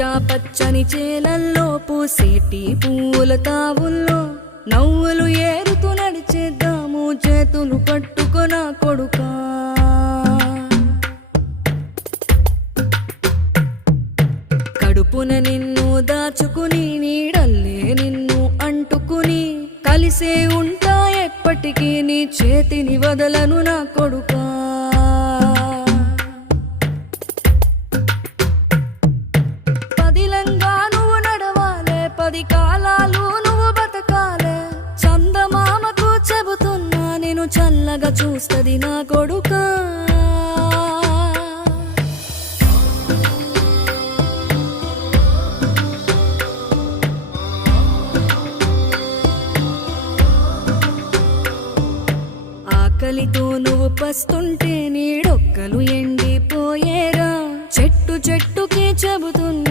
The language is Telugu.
పచ్చా పచ్చని చేలల్లో పూసేటి పూల తావుల్లో నవ్వులు ఏరుతూ నడిచేద్దాము చేతులు పట్టుకొన కొడుకా. కడుపున నిన్ను దాచుకుని నీడల్లే నిన్ను అంటుకుని కలిసే ఉంటా ఎప్పటికీ నీ చేతిని వదలను నా కొడుకా. పదిలంగా నువ్వు నడవాలే, 10 కాలాలు నువ్వు బతకాలే. చందమామకు చెబుతున్నా నేను చల్లగా చూస్తది నా కొడుకా. ఆకలితో నువ్వు పస్తుంటే నీడొక్కలు ఎండిపోయేరా. చెట్టు చెట్టుకి చెబుతున్నా